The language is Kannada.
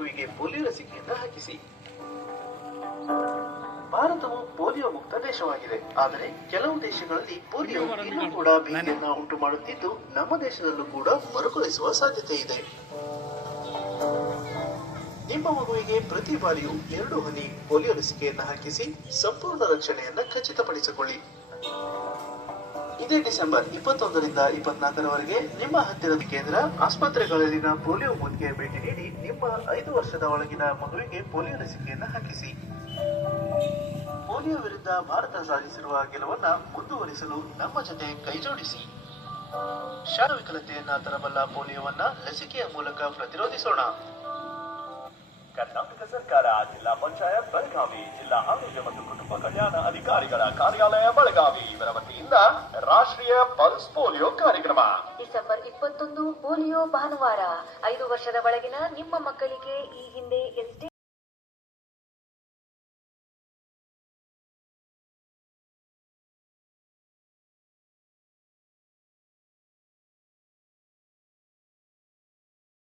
ಮಗುವಿಗೆ ಪೋಲಿಯೋ ಲಸಿಕೆಯನ್ನು ಹಾಕಿಸಿ. ಭಾರತವು ಪೋಲಿಯೋ ಮುಕ್ತ ದೇಶವಾಗಿದೆ. ಆದರೆ ಕೆಲವು ದೇಶಗಳಲ್ಲಿ ಪೋಲಿಯೋ ಇನ್ನೂ ಕೂಡ ಭೀತಿಯನ್ನ ಉಂಟು ಮಾಡುತ್ತಿದ್ದು, ನಮ್ಮ ದೇಶದಲ್ಲೂ ಕೂಡ ಮರುಕಳಿಸುವ ಸಾಧ್ಯತೆ ಇದೆ. ನಿಮ್ಮ ಮಗುವಿಗೆ ಪ್ರತಿ ಬಾರಿಯೂ 2 ಹನಿ ಪೋಲಿಯೋ ಲಸಿಕೆಯನ್ನು ಹಾಕಿಸಿ ಸಂಪೂರ್ಣ ರಕ್ಷಣೆಯನ್ನು ಖಚಿತಪಡಿಸಿಕೊಳ್ಳಿ. ಇದೇ ಡಿಸೆಂಬರ್ 21ರಿಂದ 24ರವರೆಗೆ ನಿಮ್ಮ ಹತ್ತಿರದ ಕೇಂದ್ರ ಆಸ್ಪತ್ರೆಗಳಲ್ಲಿನ ಪೋಲಿಯೋ ಬೂತ್ಗೆ ಭೇಟಿ ನೀಡಿ ನಿಮ್ಮ 5 ವರ್ಷದ ಒಳಗಿನ ಮಗುವಿಗೆ ಪೋಲಿಯೋ ಲಸಿಕೆಯನ್ನು ಹಾಕಿಸಿ. ಪೋಲಿಯೋ ವಿರುದ್ಧ ಭಾರತ ಸಾಧಿಸಿರುವ ಗೆಲುವನ್ನ ಮುಂದುವರಿಸಲು ನಮ್ಮ ಜೊತೆ ಕೈಜೋಡಿಸಿ. ಶಾಲಾ ತರಬಲ್ಲ ಪೋಲಿಯೋವನ್ನ ಲಸಿಕೆಯ ಮೂಲಕ ಪ್ರತಿರೋಧಿಸೋಣ. ಕರ್ನಾಟಕ ಸರ್ಕಾರ, ಜಿಲ್ಲಾ ಪಂಚಾಯತ್ ಬೆಳಗಾವಿ, ಜಿಲ್ಲಾ ಆರೋಗ್ಯ ಮತ್ತು ಕುಟುಂಬ ಕಲ್ಯಾಣ ಅಧಿಕಾರಿಗಳ ಕಾರ್ಯಾಲಯ ಬೆಳಗಾವಿ ಇವರ ವತಿಯಿಂದ ರಾಷ್ಟ್ರೀಯ ಪಲ್ಸ್ ಪೋಲಿಯೋ ಕಾರ್ಯಕ್ರಮ ಡಿಸೆಂಬರ್ 21 ಪೋಲಿಯೋ ಭಾನುವಾರ. 5 ವರ್ಷದ ಒಳಗಿನ ನಿಮ್ಮ ಮಕ್ಕಳಿಗೆ ಈ ಹಿಂದೆ